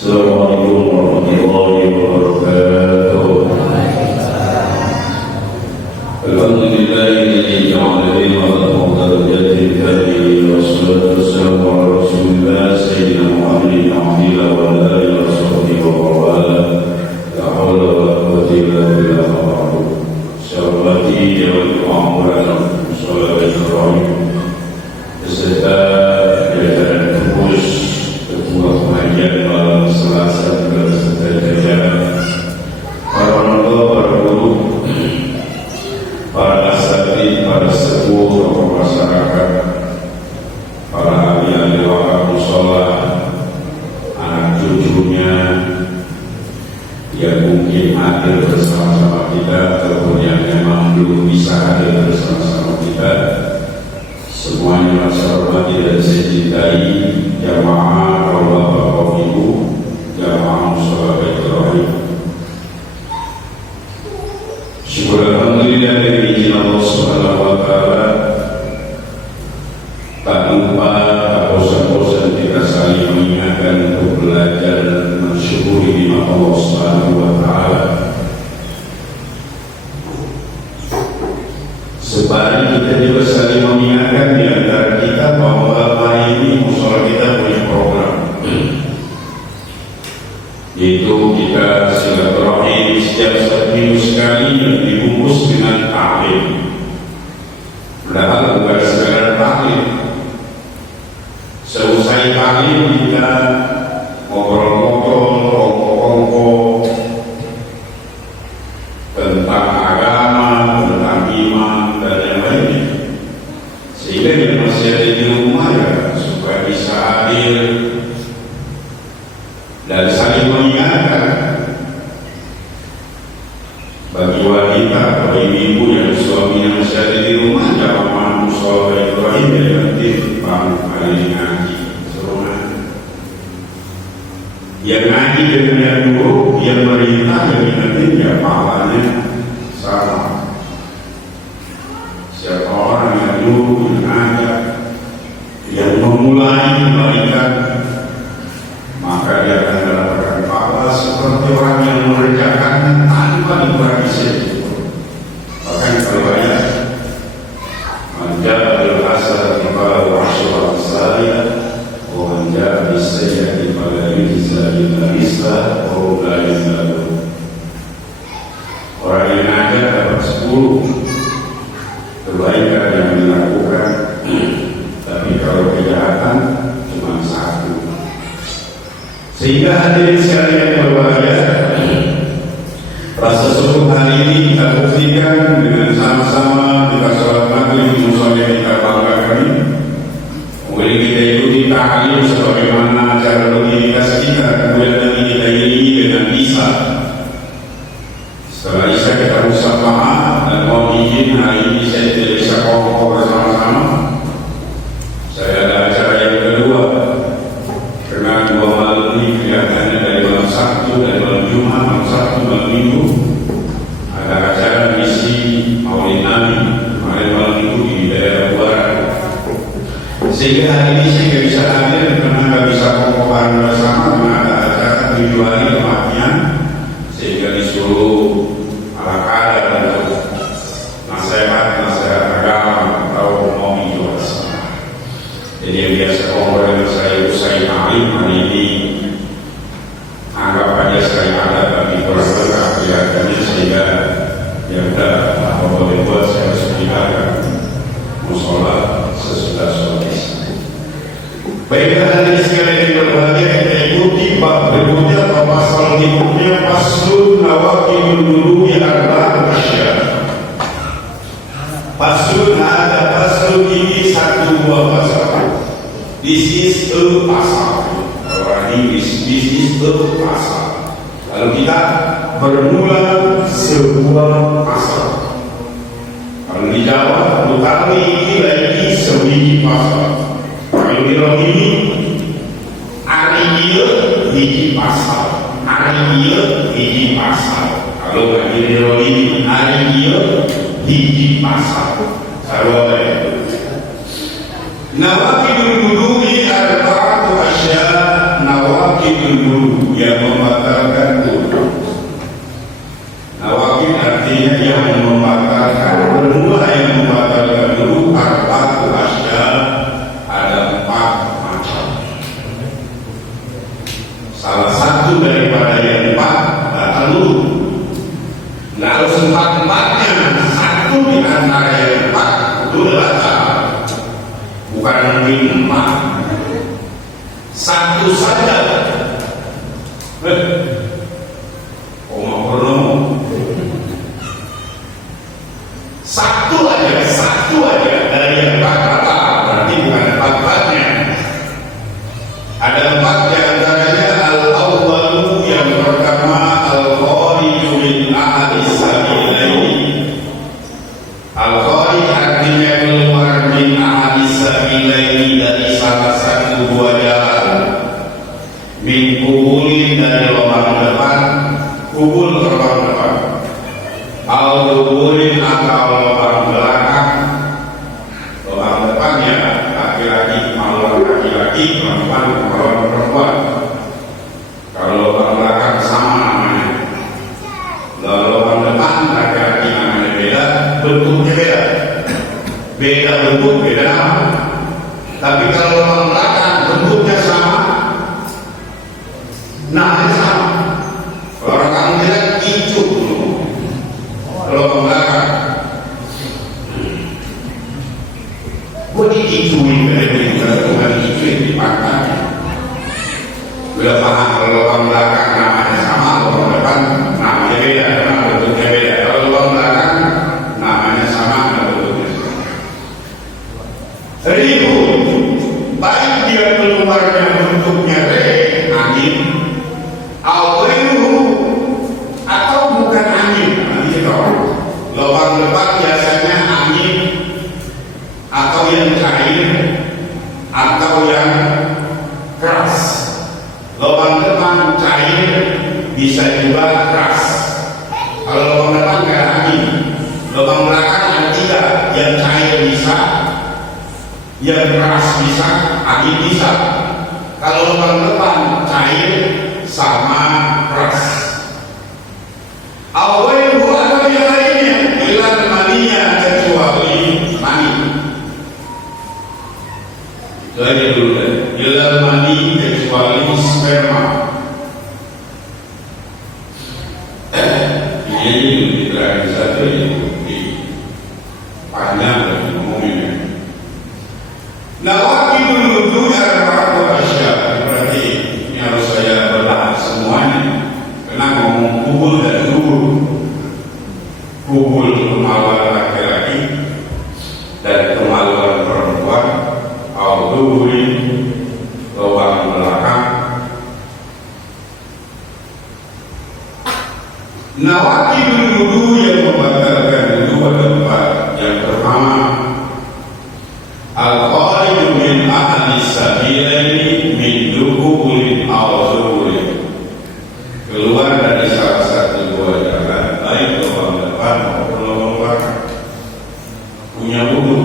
Assalamualaikum warahmatullahi wabarakatuh. Alhamdulillahilladzi ja'ala al-mawta darajatan karimah wassalatu wassalamu ala rasulillah sayyidina Muhammadin wa ala alihi wa sahbihi wa wala la haula wa la quwwata illa billah. Syarwati ya Muhammad sallallahu alaihi wasallam beserta jajaran pengurus ketua pengajian malam Selasa beserta jajaran para orang tua, para guru, para asatidz, para sepuh, tokoh masyarakat, para ahli-ahli wakaf mushola, anak cucunya yang mungkin hadir bersama-sama kita ataupun yang memang belum bisa hadir bersama-sama kita, semuanya saya hormati dan saya cintai. Jamaah Allah Bapak Ibu, jamaah mushola Baitur Rahim. Syukur alhamdulillah dari izin Allah Subhanahu wa taala, tak lupa tak bosan-bosan kita saling mengingatkan untuk belajar mensyukuri nikmat Allah Subhanahu wa taala. Sebalik kita juga saling mengingatkan di antara kita bahwa hari ini mushola kita punya program, yaitu kita silaturahim setiap seminggu sekali yang dibungkus dengan taklim. Padahal bukan sekedar taklim. Selesai taklim kita ngobrol-ngobrol, kongko-kongko tentang agama, tentang iman dan yang lainnya, sehingga yang masih ada di rumah ya supaya bisa hadir dan saling mengingatkan. Bagi wanita atau ibu yang suaminya masih ada di rumah, jangan mampu sholat Baitur Rahim, yang penting bangun hari ngaji serumah. Yang ngaji dengan yang dulu, yang merintah, yang penting ya pahalanya sama. Siapa orang yang dulu, yang ngajak, yang memulai kebaikan, maka dia akan mendapatkan pahala seperti orang yang mengerjakannya tanpa dikurangi sedikit. Bahkan kalau ayat menjaga al-hasanah falahu asyru amsalihha wa man jaa bis-sayyi'ati fala yujza illa mislaha wa hum la yuzlamun. Orang yang ngajak dapat 10 kebaikan yang dilakukan, tapi kalau kejahatan cuma 1. Sehingga hadirin sekalian yang berbahagia, rasa syukur hari ini kita buktikan dengan sama-sama kita sholat maghrib di mushola yang kita banggakan ini. Kemudian kita ikuti taklim sebagaimana cara rutinitas kita, kemudian nanti kita iringi dengan isya. Setelah isya kita musafahah, dan mohon izin hari ini saya tidak bisa kongko bersama-sama. Saya ada acara yang kedua, karena 2 malam ini kelihatannya dari malam Sabtu, dari malam Jumat, malam Sabtu, malam Minggu ada acara misi Maulid Nabi kemarin malam Minggu di daerah Barat. Sehingga hari ini saya tidak bisa hadir karena tidak bisa kongkokan bersama, karena ada acara 7 hari kematian, sehingga disuruh ala kadar untuk nasihat agama atau mau menjelaskan. Jadi yang biasa kongko dengan saya usai taklim hari ini, anggap aja saya ada tapi kurang berkah kelihatannya, sehingga ya udah apa boleh buat saya harus meninggalkan mushola sesudah sholat isya. Baiklah hadirin sekalian yang berbahagia, kita ikuti bab berikutnya atau pasal berikutnya, faslun nawaqidul wudu'i arba'atu asya'. Faslun, ada faslun ini 1 buah pasal. This is a pasal. Kalau Inggris, this is a pasal. Lalu kita bermula sebuah pasal. Kalau di Jawa, utama ini lagi sebiji pasal. Kalau di Roh ini, hari dia biji pasal. Hari dia biji pasal. Kalau di Roh ini, hari dia biji pasal. Kalau apa itu? Nawaqidul wudu'i arba'atu asya'. Nawaqidul nawakid dulu yang membatalkan wudu. Nawakid artinya yang membatalkan, bermula yang membatalkan wudu arba'atu asya, ada 4 macam. Salah satu daripada yang 4 batal wudu. Lalu sempat-empatnya satu di antara yang 4 itu batal. Bukan mungkin 4, satu saja. Omong perlu satu aja dari yang 4 batal, berarti bukan 4-4-nya. Ada 4 di antaranya. Al-awwalu, yang pertama, al-khariju min ahadis sabilaini. Al-kharij artinya keluar min ahadis sabilaini, dari salah satu 2 jalan. Min kubulin, dari lubang depan, kubul lubang depan. Al-dubulin, atau lubang belakang. Lubang depannya laki-laki melawan laki-laki, perempuan melawan perempuan. Kalau lubang belakang sama namanya. Lalu lubang depan laki-laki namanya beda, bentuknya beda. Beda bentuk, beda nama. Tapi kalau lubang belakang bentuknya sama, namanya sama. Kalau orang kamu bilang hijau dulu, lubang belakang. Gue dihijuin, bukan dihijuin di pantai. Bila paham kalau lubang belakang namanya sama, lubang depan namanya beda, nama bentuknya beda. Kalau lubang belakang namanya sama, nama bentuknya sama. Ribut, baik dia keluarnya bentuknya angin, atau bukan angin. Nanti tahu. Lubang depan biasanya angin, atau yang cair, atau yang keras. Lubang depan cair, bisa juga keras. Kalau lubang depan nggak angin, lubang belakang ada 3, yang cair bisa, yang keras bisa, angin bisa. Kalau lubang depan cair sama keras. Awal atau yang lainnya, ilan maninya, kecuali mani. Itu aja dulu kan. Ilan mani, kecuali sperma. Ini diterangkan satu di panjang lagi ngomongnya. Nawakidul wudu arba'atu asya. Berarti ini harus saya belah semuanya. Karena ngomong kubul dan dubur. Kubul kemaluan laki-laki dan kemaluan perempuan. Al-duburin, lubang belakang. Nawakidul wudu yang membatalkan wudu ada 4. Yang pertama, al-khariju min ahadis sabilaini min dubulin aw duburin, keluar dari salah satu 2 jalan, baik lubang depan maupun lubang belakang. Punya wudu,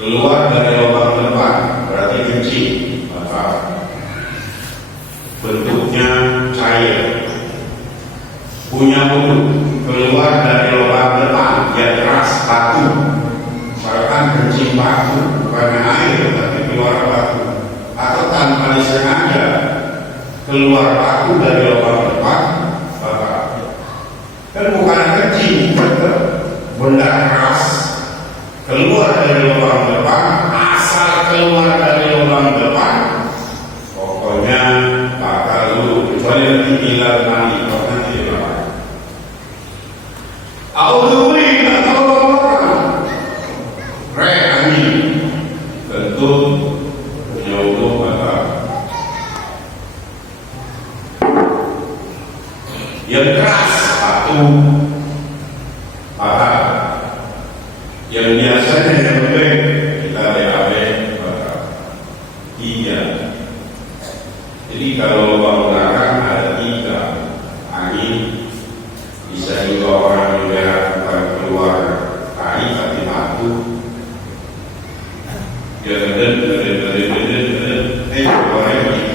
keluar dari lubang depan berarti kencing, maka bentuknya cair. Punya wudu, keluar dari lubang depan yang keras, batu. Misalkan kencing batu, bukan air tapi keluar batu. Atau tanpa disengaja keluar batu dari lubang depan, maka kan bukan kencing, benda keras keluar dari lubang depan, asal keluar dari lubang depan, pokoknya bakal dulu, kecuali nanti hilal mandi, kalau nanti hilal. Auduri atau lubang angin, tentu punya wudu bakal. Yang keras batu, bakal. Yang biasanya yang lembek kita BAB bakal 3. Jadi kalau lubang belakang ada 3, angin, bisa juga orang juga bukan keluar tai tapi batu. Dia gede, keluar lagi.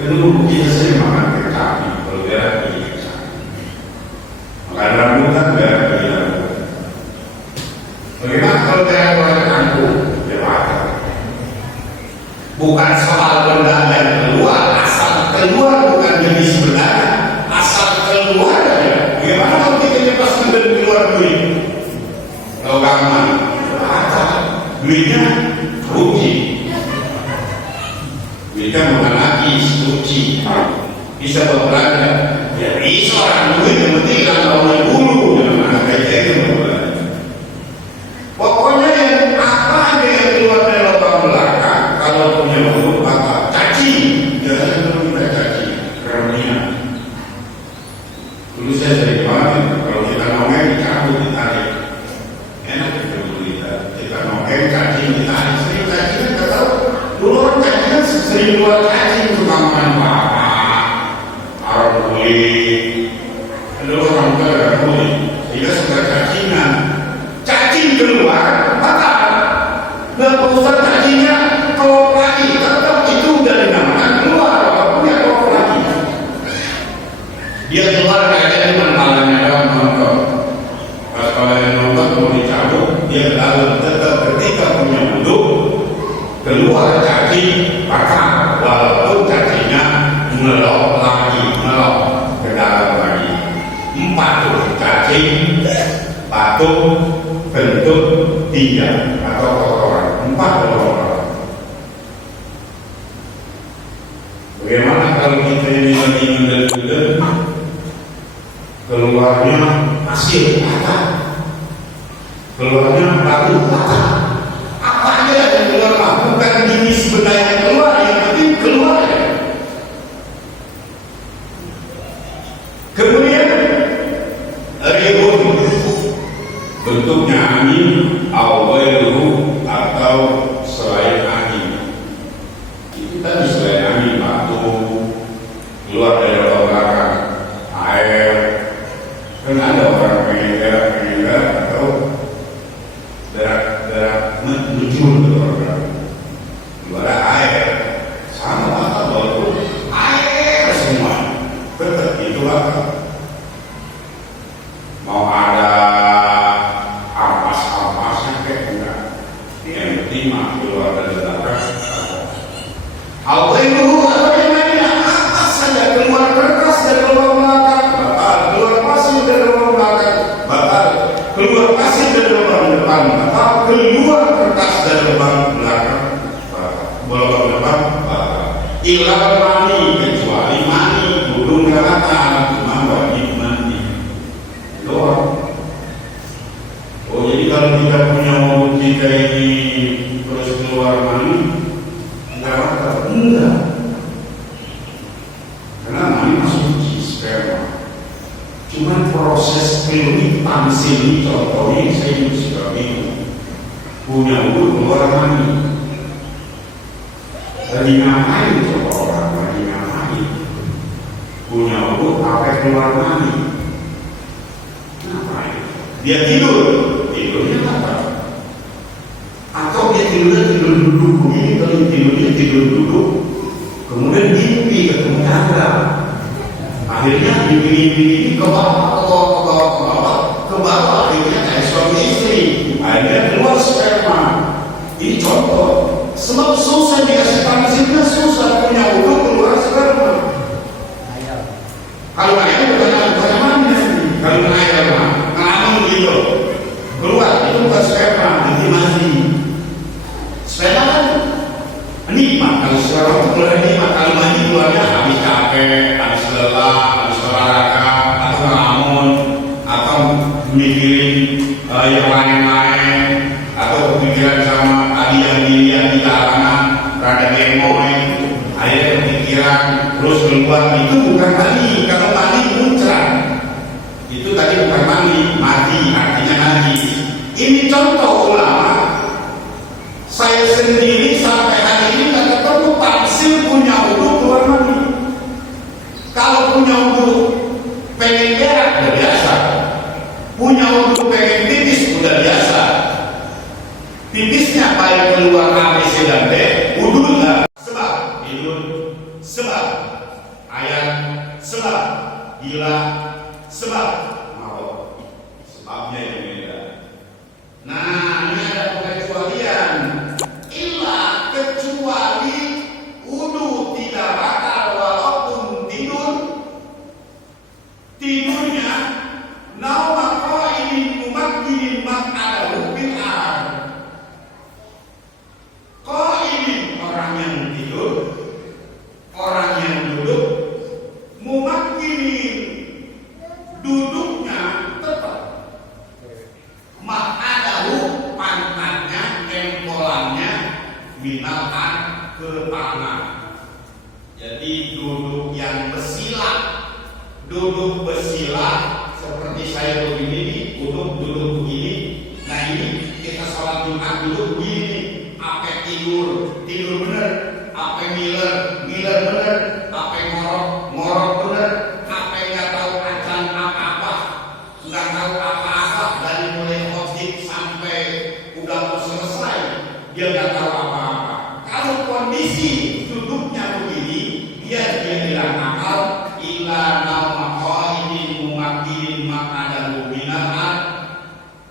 Kedua kita sering makan kaki, kalau dia makan rambutan dia rambutan. Bagaimana kalau dia makan kangkung? Dia makan. Bukan soal benda yang keluar, asal keluar bukan jenis benda, asal keluar aja. Bagaimana kalau kita pas keluar duit? Kalau gampang, duitnya rugi. Duitnya bukan lagi suci, bisa berbelanja. Ya bisa orang duit yang penting kan tahun dulu, jangan ada kayak gitu. Pokoknya yang apa aja yang keluar dari lubang belakang, kalau punya mulut apa cacing, jangan kita cacing, karunia. Dulu saya sering banget kalau kita ngomong dicabut ditarik, enak kita ngomong cacing ditarik, sering cacing kan tahu. Dulu orang cacing kan sering keluar cacing suka makan apa, orang kulit, dulu orang tua ada kulit, sehingga suka cacingan. Cacing keluar, maka nggak usah cacingnya keluar lagi, tetap itu udah dinamakan keluar, walaupun ya keluar lagi. Dia keluar kayaknya cuma palanya doang nonton. Pas palanya nonton mau dicabut, dia lalu tetap ketika punya wudhu keluar cacing, maka walaupun cacingnya melok lagi, melok ke dalam lagi. 4 tuh cacing, batuk, bentuk 3 atau kotoran 4 kotoran. Bagaimana kalau kita ini lagi mendel-mendel keluarnya hasil apa? Keluarnya batu apa? Apa aja yang keluar? Bukan jenis benda yang keluar, yang penting keluar ya. Kemudian ribut bentuknya angin, awal atau selain angin. Itu tadi selain angin, batu keluar dari lubang belakang, air. Kan ada orang pengen atau darah muncul ke orang keluar air, sama atau batu, air semua. Tetap itu apa? Mau ada keluar dari belakang. Apa itu? Apa yang lainnya? Atas saja keluar kertas dari lubang belakang, batal. Keluar pasir dari lubang belakang, batal. Keluar pasir dari lubang depan, batal. Keluar kertas dari lubang belakang, batal. Lubang depan, batal. Ilah mani, kecuali mani, burung daratan, cuma wajib mandi. Doang. Oh, jadi kalau kita punya mobil kita ini terus keluar mani, enggak batal. Enggak. Karena mani masuk di sperma. Cuma proses klinik tansil contohnya saya juga suka bingung. Punya mulut keluar mani. Lagi ngapain coba orang? Lagi ngapain? Punya mulut apa keluar mani? Ngapain? Dia tidurnya apa? Atau dia tidur duduk begini, kalau tidurnya tidur duduk, kemudian mimpi ketemu Chandra. Akhirnya mimpi ini ke bawah, akhirnya kayak suami istri. Akhirnya keluar sperma. Ini contoh. Sebab susah dikasih tangannya, susah punya wudhu keluar sperma. Kalau ayam bukan mana? Kalau ayam ngelamun gitu. Keluar itu bukan sperma, nanti mati. Sperma kan nikmat. Kalau sekarang itu keluar nikmat. Kalau mati keluarnya habis capek, habis lelah, habis olahraga, atau ngelamun, atau mikirin yang lain-lain, atau kepikiran sama tadi yang dilihat di jalanan, rada gemoy, akhirnya kepikiran, terus keluar. Itu bukan mati. Kalau mati muncrat. Itu tadi bukan mati, artinya najis. Ini contoh ulama. Saya sendiri sampai hari ini tak ketemu tafsir punya wudhu keluar mani. Kalau punya wudhu pengen berak udah biasa, punya wudhu pengen pipis udah biasa. Pipisnya baik keluar A, B, C dan D, wudhu enggak. Sebab binaan ke tanah. Jadi duduk yang bersila, duduk bersila seperti saya begini, duduk begini. Nah ini kita sholat Jumat duduk begini, apa tidur bener, apa miler bener, apa ngorok bener, apa nggak tahu acan apa-apa, nggak tahu apa-apa dari mulai khotib sampai udah mau selesai, dia nggak tahu apa-apa. Kalau kondisi duduknya begini, dia bilang akal ila nama qaidin mumakin makana binaan.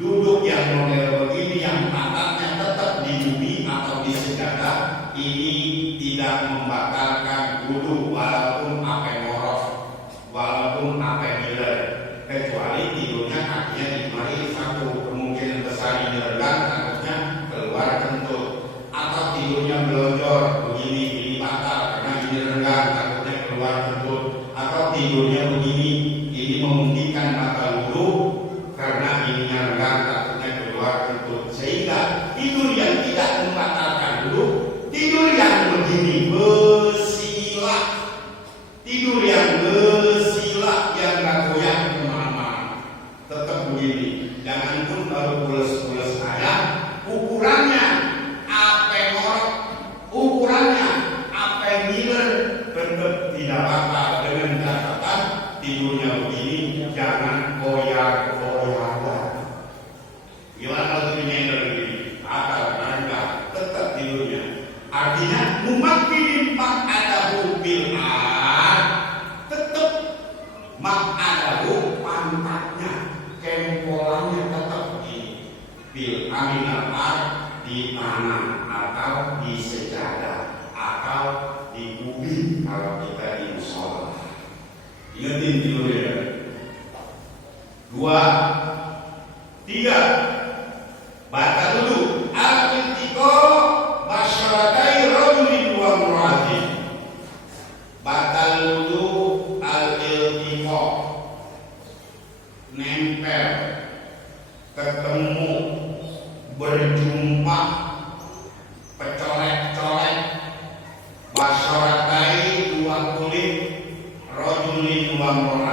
Duduk yang model begini yang pantatnya tetap di bumi atau di sejadah, ini tidak membatalkan wudu walaupun apa ngorok, walaupun apa miler, kecuali tidurnya kakinya di mari satu, kemungkinan besar ini renggang, takutnya keluar kentut, atau tidurnya melonjor begini batal karena ini renggang, takutnya keluar kentut, atau tidurnya begini, ini memungkinkan batal wudu karena ininya renggang, takutnya keluar kentut. Sehingga tidur yang tidak membatalkan wudu, tidur yang begini bersila, tidur yang bersila yang nggak goyang kemana-mana, tetap begini. Jangan pun baru pules-pules ayam, ukurannya apa ngorok, ukurannya apa miler, tetap tidak batal dengan catatan tidurnya begini, jangan goyang-goyang. Gimana kalau tidurnya begini? Batal karena tetap tidurnya. Artinya mumakin mak'adahu bil'ad, tetap mak'adahu pantatnya, kempolannya tetap di bil'ad di tanah atau di sejadah atau di bumi kalau kita di musola. Ingatin tidurnya. 2, 3 batal wudu al-iltiqa basyaratai rajulin wa imra'atin. Batal wudu al-iltiqa, nempel, ketemu, berjumpa, pecolek-colek, basyaratai dua kulit, rajulin wa imra'atin,